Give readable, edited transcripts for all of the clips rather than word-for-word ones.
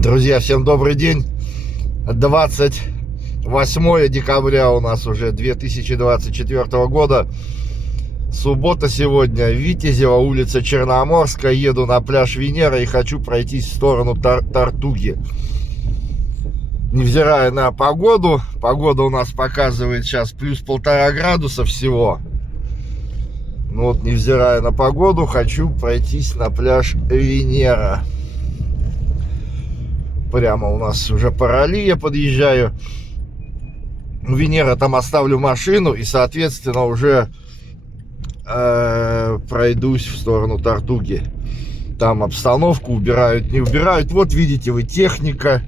Друзья, всем добрый день. 28 декабря у нас уже 2024 года. Суббота сегодня. Витязева, улица Черноморская. Еду на пляж Венера и хочу пройтись в сторону Тартуги. Невзирая на погоду. Погода у нас показывает сейчас плюс 1,5 градуса всего. Ну вот, невзирая на погоду, хочу пройтись на пляж Венера. Прямо у нас уже Парали, я подъезжаю. Венера, там оставлю машину и, соответственно, уже пройдусь в сторону Тартуги. Там обстановку убирают, не убирают. Вот видите вы, техника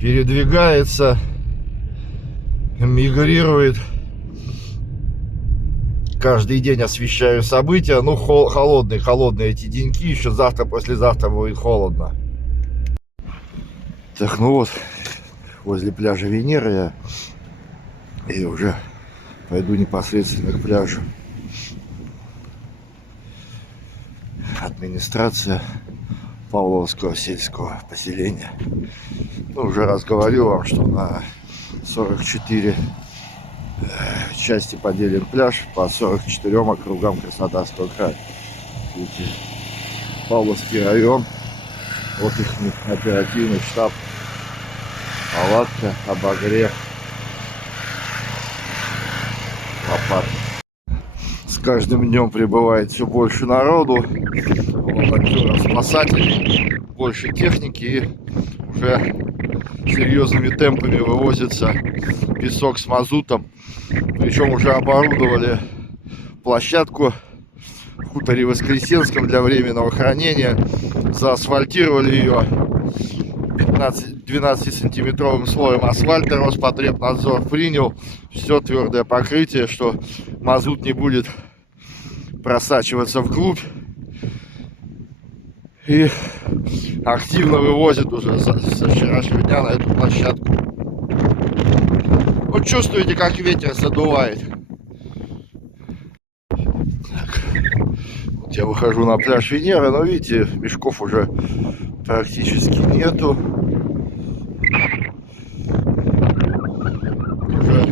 передвигается, мигрирует. Каждый день освещаю события. Ну, холодные эти деньки. Еще завтра, послезавтра будет холодно. Так, ну вот, возле пляжа Венера я и уже пойду непосредственно к пляжу. Администрация Павловского сельского поселения. Ну, уже раз говорил вам, что на 44 части поделен пляж по 44 округам Краснодарского края. Видите, Павловский район, вот их оперативный штаб, палатка, обогрев, лопата. С каждым днем прибывает все больше народу, волонтеров, спасателей, больше техники, и уже серьезными темпами вывозится песок с мазутом. Причем уже оборудовали площадку в хуторе Воскресенском для временного хранения. Заасфальтировали ее 12-сантиметровым слоем асфальта. Роспотребнадзор принял все твердое покрытие, что мазут не будет просачиваться вглубь. И активно вывозят уже со вчерашнего дня на эту площадку. Вот чувствуете, как ветер задувает. Так. Вот я выхожу на пляж Венера, но видите, мешков уже практически нету. Уже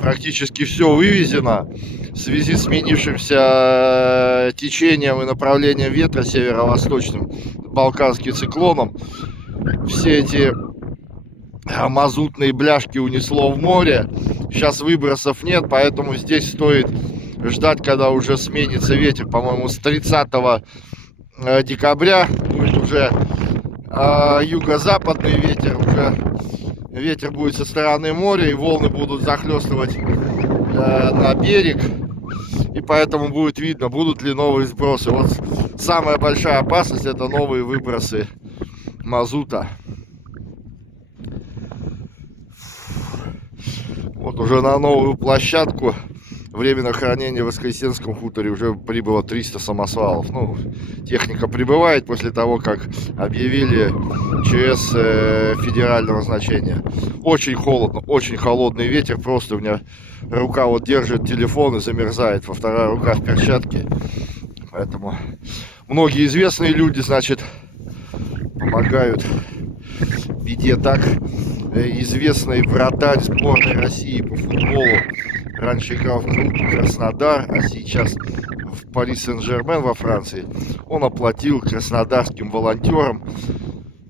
практически все вывезено. В связи с сменившимся течением и направлением ветра северо-восточным, балканским циклоном, все эти мазутные бляшки унесло в море. Сейчас выбросов нет, поэтому здесь стоит ждать, когда уже сменится ветер. По-моему, с 30 декабря будет уже юго-западный ветер. Уже ветер будет со стороны моря, и волны будут захлестывать на берег. И поэтому будет видно, будут ли новые сбросы. Вот самая большая опасность — это новые выбросы мазута. Вот уже на новую площадку временного хранения в Воскресенском хуторе уже прибыло 300 самосвалов. Ну, техника прибывает после того, как объявили ЧС федерального значения. Очень холодно, очень холодный ветер. Просто у меня рука вот держит телефон и замерзает, во вторая рука в перчатке. Поэтому многие известные люди, значит, помогают в беде. Так, известный вратарь сборной России по футболу, раньше играл в клубе Краснодар, а сейчас в Пари Сен-Жермен во Франции, он оплатил краснодарским волонтерам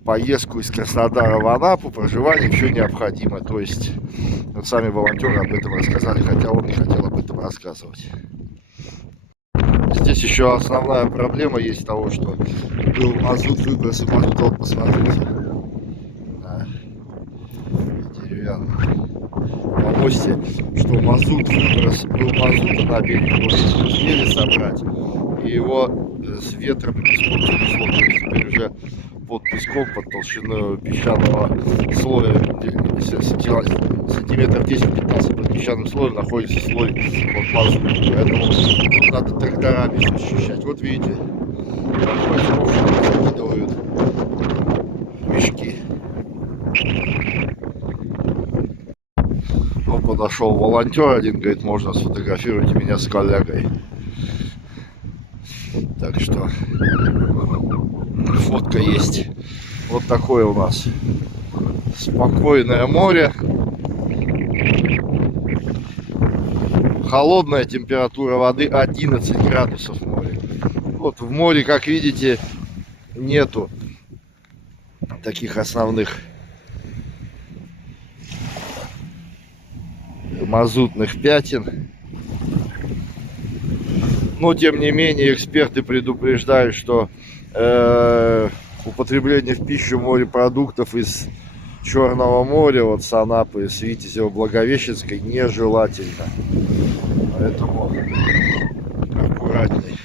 поездку из Краснодара в Анапу, проживание, все необходимо. То есть вот сами волонтеры об этом рассказали, хотя он не хотел об этом рассказывать. Здесь еще основная проблема есть того, что был мазут, выбросы мазута. Вот посмотрите, деревянный на мосте, что мазут, выброс был мазута на берег, его успели собрать, и его с ветром и песком занесло. Теперь уже под песком, под толщиной песчаного слоя, сантиметров 10-15 под песчаным слоем находится слой вот мазута. Поэтому надо тракторами защищать. Вот видите, закидывают мешки. Вот подошел волонтер один, говорит, можно сфотографировать меня с коллегой. Так что фотка есть. Вот такое у нас спокойное море. Холодная температура воды 11 градусов в море. Вот в море, как видите, нету таких основных мазутных пятен. Но тем не менее эксперты предупреждают, что употребление в пищу морепродуктов из Черного моря, вот с Анапы, с Витязева, Благовещенской, нежелательно. Поэтому аккуратней.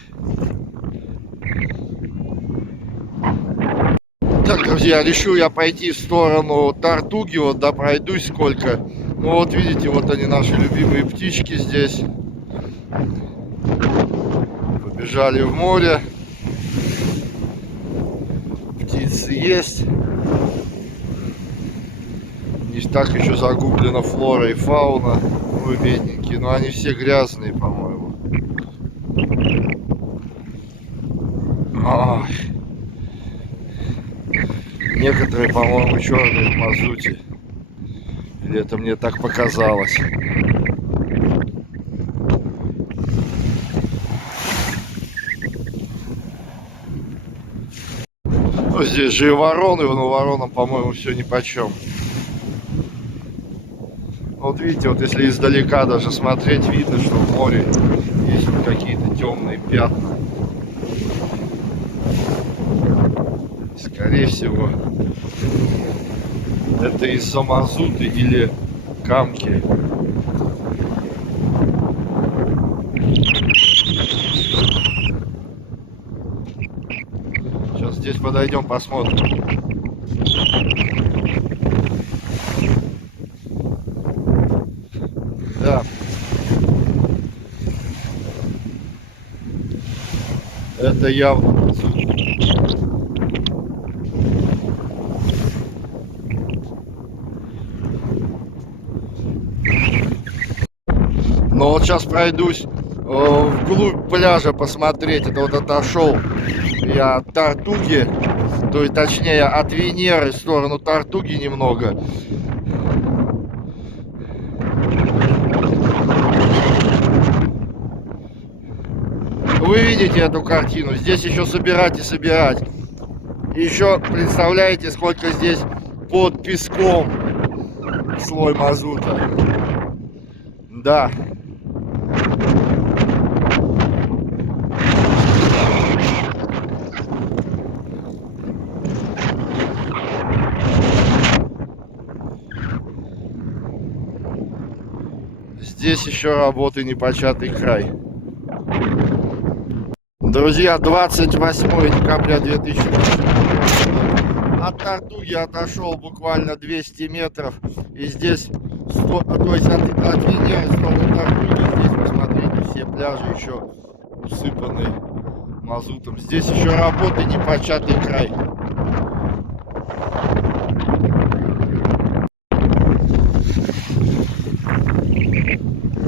Так, друзья, решил я пойти в сторону Тартуги, вот, да, пройдусь сколько. Ну вот видите, вот они, наши любимые птички здесь. Побежали в море. Птицы есть. Не так еще загублена флора и фауна. Ой, бедненькие, но они все грязные, по-моему. Ах. Некоторые, по-моему, черные в мазуте. Или это мне так показалось? Ну, здесь же и вороны, но воронам, по-моему, все нипочем. Вот видите, вот если издалека даже смотреть, видно, что в море есть вот какие-то темные пятна. Скорее всего, это из-за мазуты или камки. Сейчас здесь подойдем, посмотрим. Да. Это явно мазут. Но вот сейчас пройдусь вглубь пляжа посмотреть. Это вот отошел я от Тартуги, то есть точнее от Венеры в сторону Тартуги немного. Вы видите эту картину? Здесь еще собирать и собирать. Еще представляете, сколько здесь под песком слой мазута. Да. Здесь еще работы непочатый край. Друзья, 28 декабря 2020 года. От Тартуги отошел буквально 200 метров. И здесь, то есть от Венеры в сторону Тартуги, здесь, посмотрите, все пляжи еще усыпаны мазутом. Здесь еще работы непочатый край.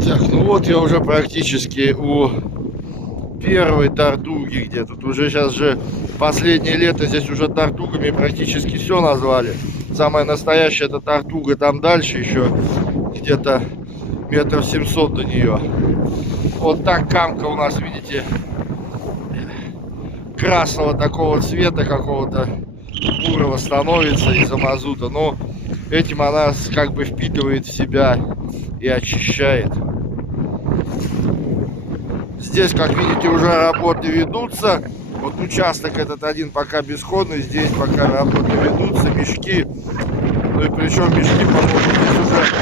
Так, ну вот я уже практически у первой Тартуги, где тут уже сейчас же последнее лето, здесь уже Тартугами практически все назвали. Самая настоящая это Тартуга, там дальше еще где-то метров 700 до нее. Вот так камка у нас, видите, красного такого цвета какого-то бурого становится из-за мазута, но этим она как бы впитывает в себя и очищает. Здесь, как видите, уже работы ведутся. Вот участок этот один пока бесходный, здесь пока работы ведутся, мешки. Ну и причем мешки, по-моему, здесь уже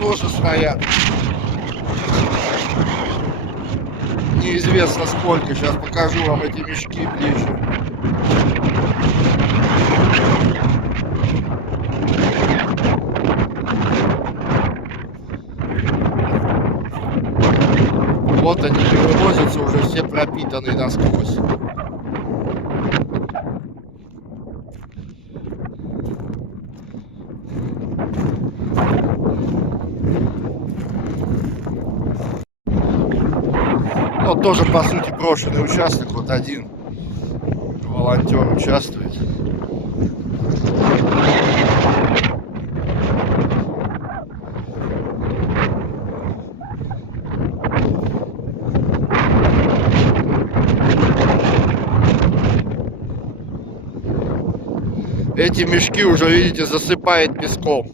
тоже стоят. Неизвестно сколько. Сейчас покажу вам эти мешки ближе. Вот они вывозятся, уже все пропитанные насквозь. Вот тоже, по сути, брошенный участок. Вот один. волонтер участвует. Эти мешки уже, видите, засыпает песком.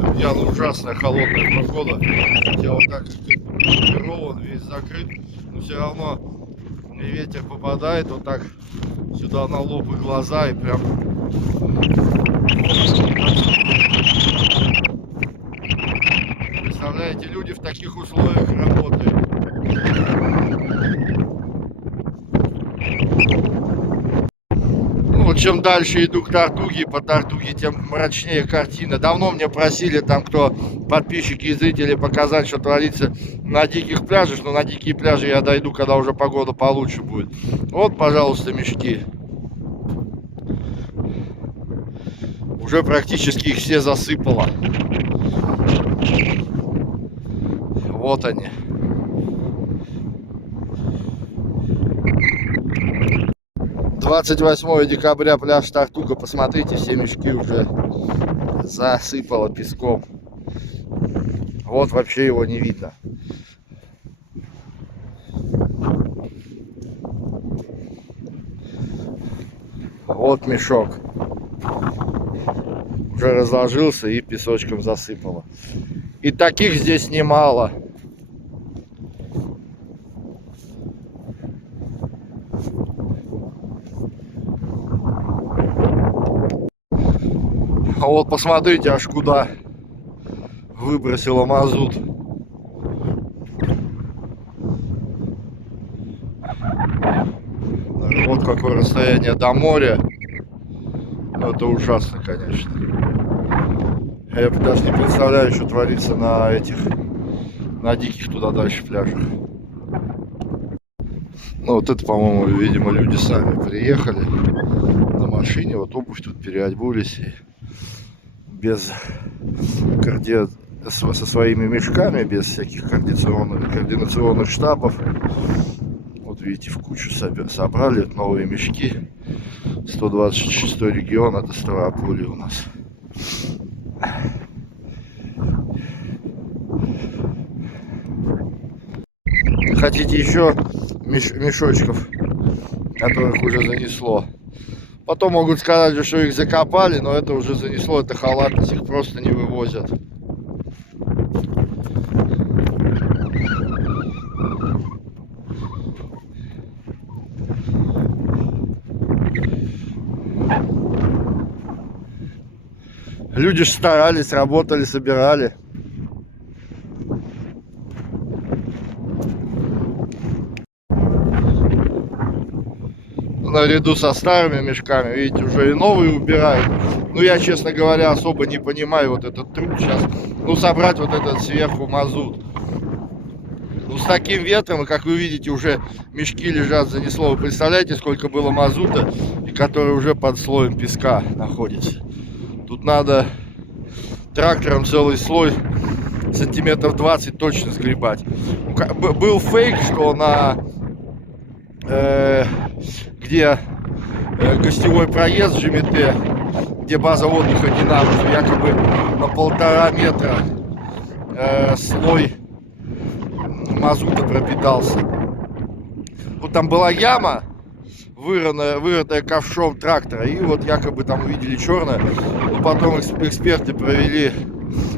Друзья, ну ужасная холодная погода. Я вот так экипирован, весь закрыт, но все равно мне ветер попадает вот так сюда на лоб и глаза, и прям представляете, люди в таких условиях работают. Ну, чем дальше иду к Тартуге, по Тартуге, тем мрачнее картина. Давно мне просили там, кто подписчики и зрители, показать, что творится на диких пляжах. Но на дикие пляжи я дойду, когда уже погода получше будет. Вот, пожалуйста, мешки. Уже практически их все засыпало. Вот они. «28 декабря, пляж Тартуга». Посмотрите, все мешки уже засыпало песком. Вот вообще его не видно. Вот мешок. Уже разложился и песочком засыпало. И таких здесь немало. А вот посмотрите, аж куда выбросило мазут. Вот какое расстояние до моря. Ну, это ужасно, конечно. Я даже не представляю, что творится на диких туда дальше пляжах. Ну, вот это, по-моему, видимо, люди сами приехали на машине. Вот обувь тут переобулись. И без со своими мешками, без всяких координационных штабов. Вот видите, в кучу собрали новые мешки. 126 регион, это Ставрополь у нас. Хотите еще мешочков, которых уже занесло? Потом могут сказать, что их закопали, но это уже занесло, это халатность, их просто не вывозят. Люди ж старались, работали, собирали. Наряду со старыми мешками, видите, уже и новые убирают. Ну, я, честно говоря, особо не понимаю вот этот труд сейчас. Ну, собрать вот этот сверху мазут. Ну, с таким ветром, как вы видите, уже мешки лежат, занесло. Вы представляете, сколько было мазута, и который уже под слоем песка находится. Тут надо трактором целый слой сантиметров 20 точно сгребать. Был фейк, что на где гостевой проезд в ЖМТ, где база отдыха Динамо, якобы на 1,5 метра слой мазута пропитался. Вот там была яма, вырытая ковшом трактора, и вот якобы там увидели черное. Но потом эксперты провели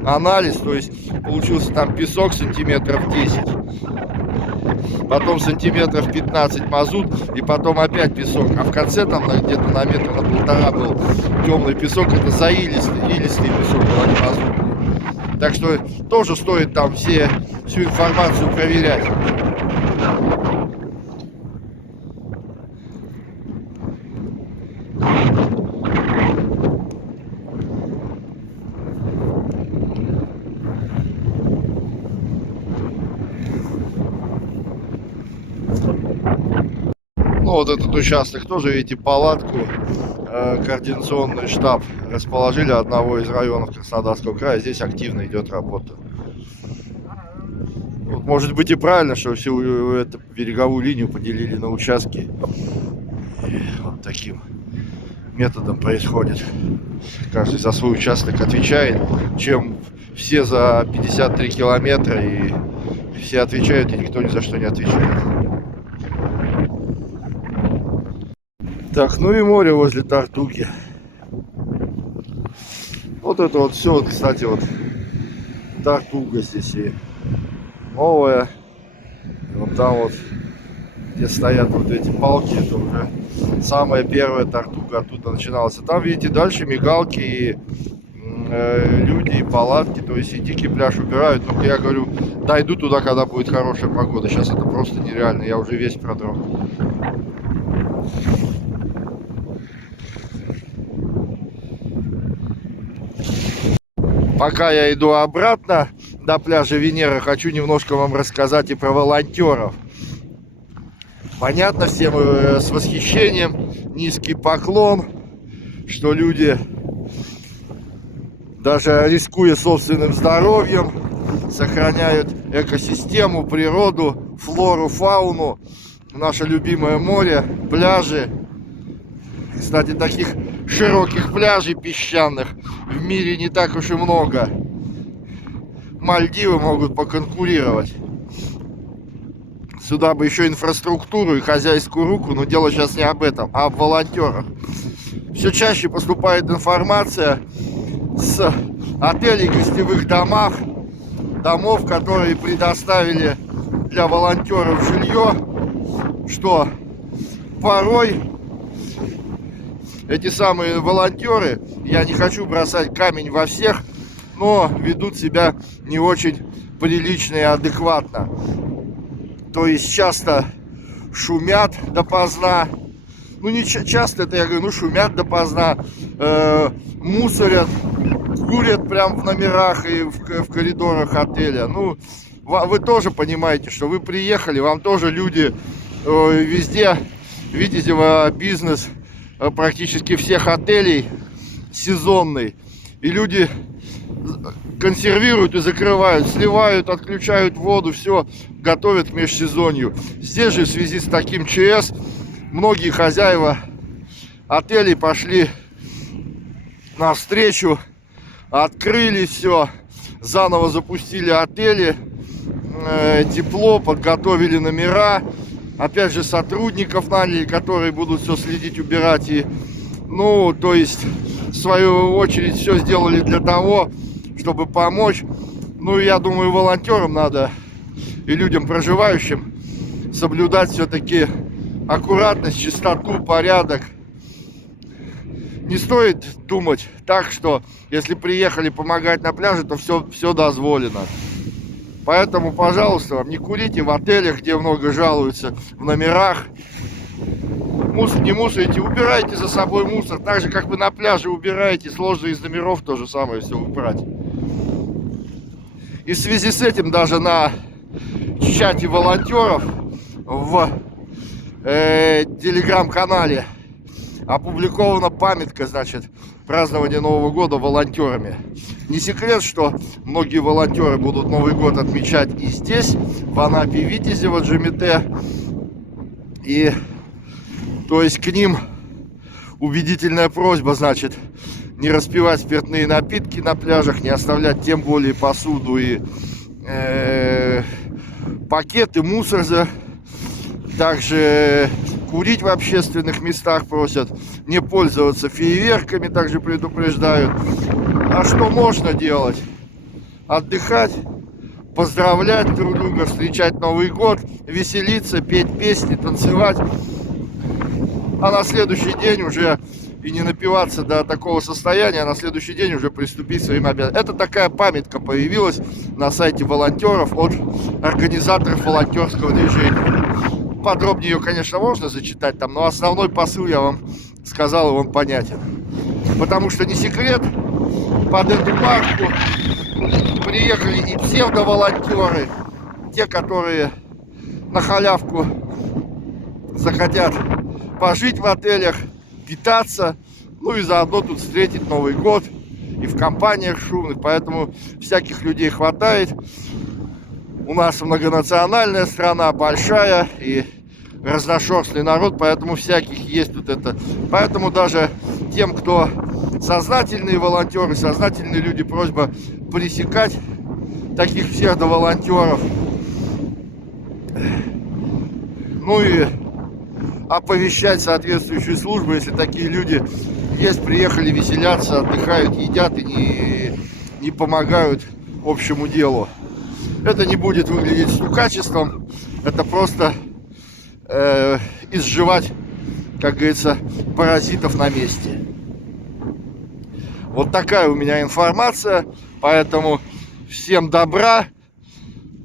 анализ, то есть получился там песок сантиметров 10, потом сантиметров 15 мазут, и потом опять песок, а в конце там где-то на метр, на 1,5 был темный песок, это илистый песок был, а не мазут. Так что тоже стоит там всю информацию проверять. Ну, вот этот участок тоже, видите, палатку координационный штаб расположили одного из районов Краснодарского края. Здесь активно идет работа. Вот, может быть и правильно, что всю эту береговую линию поделили на участки. И вот таким методом происходит. Каждый за свой участок отвечает, чем все за 53 километра, и все отвечают, и никто ни за что не отвечает. Так, ну и море возле Тартуги. Вот это вот все, вот, кстати, вот Тартуга здесь и новая. И вот там вот, где стоят вот эти палки, это уже самая первая Тартуга оттуда начиналась. А там, видите, дальше мигалки и люди, и палатки, то есть и дикий пляж убирают. Но я говорю, дойду туда, когда будет хорошая погода. Сейчас это просто нереально, я уже весь продрог. Пока я иду обратно до пляжа Венера, хочу немножко вам рассказать и про волонтеров. Понятно всем с восхищением, низкий поклон, что люди, даже рискуя собственным здоровьем, сохраняют экосистему, природу, флору, фауну, наше любимое море, пляжи. Кстати, таких широких пляжей песчаных в мире не так уж и много. Мальдивы могут поконкурировать. Сюда бы еще инфраструктуру и хозяйскую руку, но дело сейчас не об этом, а об волонтерах. Все чаще поступает информация с отелей, гостевых домов, которые предоставили для волонтеров жилье, что порой эти самые волонтеры, я не хочу бросать камень во всех, но ведут себя не очень прилично и адекватно. То есть часто шумят допоздна. Ну не часто, это я говорю, ну шумят допоздна, мусорят, курят прям в номерах и в коридорах отеля. Ну, вы тоже понимаете, что вы приехали, вам тоже люди везде, видите, бизнес практически всех отелей сезонный. И люди консервируют и закрывают, сливают, отключают воду, все готовят к межсезонью. Здесь же в связи с таким ЧС многие хозяева отелей пошли навстречу, открыли все, заново запустили отели, тепло, подготовили номера, опять же сотрудников наняли, которые будут все следить, убирать. И, ну, то есть, в свою очередь, все сделали для того, чтобы помочь. Ну, я думаю, волонтерам надо и людям, проживающим, соблюдать все-таки аккуратность, чистоту, порядок. Не стоит думать так, что если приехали помогать на пляже, то все дозволено. Поэтому, пожалуйста, вам не курите в отелях, где много жалуются, в номерах. Мусор не мусорите, убирайте за собой мусор. Так же, как вы на пляже убираете, сложно из номеров то же самое все убрать. И в связи с этим даже на чате волонтеров в телеграм-канале опубликована памятка, значит, празднования Нового года волонтерами. Не секрет, что многие волонтеры будут Новый год отмечать и здесь, в Анапе, Витязево, Джимите. И, то есть, к ним убедительная просьба, значит, не распивать спиртные напитки на пляжах, не оставлять тем более посуду и пакеты, мусор. Также курить в общественных местах просят, не пользоваться фейерверками, также предупреждают. А что можно делать? Отдыхать, поздравлять друг друга, встречать Новый год, веселиться, петь песни, танцевать. А на следующий день уже и не напиваться до такого состояния, а на следующий день уже приступить к своим обязанностям. Это такая памятка появилась на сайте волонтеров от организаторов волонтерского движения. Подробнее ее, конечно, можно зачитать там, но основной посыл я вам сказал, и он понятен. Потому что не секрет, под эту марку приехали и псевдоволонтеры, те, которые на халявку захотят пожить в отелях, питаться, Ну и заодно тут встретить Новый год и в компаниях шумных, поэтому всяких людей хватает. У нас многонациональная страна, большая и разношерстный народ, поэтому всяких есть тут это. Поэтому даже тем, кто сознательные волонтеры, сознательные люди, просьба пресекать таких псевдоволонтеров. Ну и оповещать соответствующие службы, если такие люди есть, приехали веселятся, отдыхают, едят и не помогают общему делу. Это не будет выглядеть стукачеством, это просто изживать, как говорится, паразитов на месте. Вот такая у меня информация, поэтому всем добра,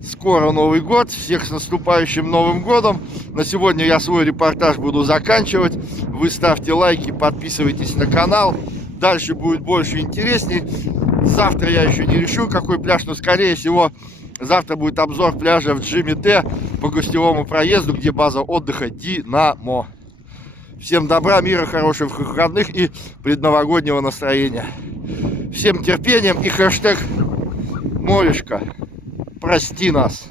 скоро Новый год, всех с наступающим Новым годом. На сегодня я свой репортаж буду заканчивать. Вы ставьте лайки, подписывайтесь на канал. Дальше будет больше интересней. Завтра я еще не решу, какой пляж, но скорее всего завтра будет обзор пляжа в Джимми Т по гостевому проезду, где база отдыха Динамо. Всем добра, мира, хороших выходных и предновогоднего настроения. Всем терпением и хэштег Морешка, прости нас.